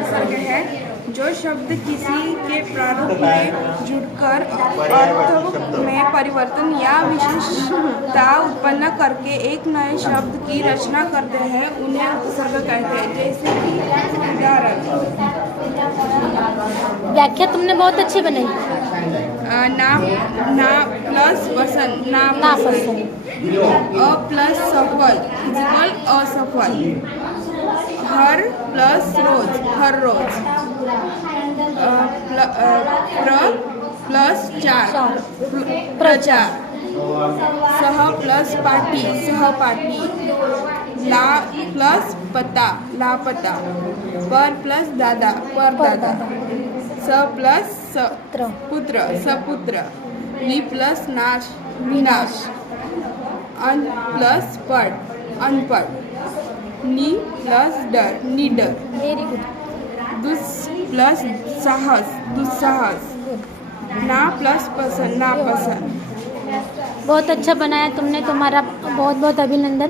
उपसर्ग है। जो शब्द किसी के प्रारूप में जुड़कर अर्थ में परिवर्तन या विशेषता उत्पन्न करके एक नए शब्द की रचना करते हैं उन्हें उपसर्ग कहते हैं। जैसे कि उदाहरण, व्याख्या तुमने बहुत अच्छी बनाई। ना प्लस वसन, ना पसंद। अ प्लस सफल इक्वल असफल। हर प्लस रोज, हर रोज। प्र प्लस चार, प्रचार। सह प्लस पाटी, सहपाठी। ला प्लस पता, लापता। पर प्लस दादा, परदादा। स प्लस पुत्र, सपुत्र। ली प्लस नाश, विनाश। अन प्लस पढ़, अनपढ़। नि प्लस डर, निडर। Very good. दुस प्लस साहस, दुस्साहस। ना प्लस पसंद, नापसंद। बहुत अच्छा बनाया तुमने, तुम्हारा बहुत बहुत अभिनंदन।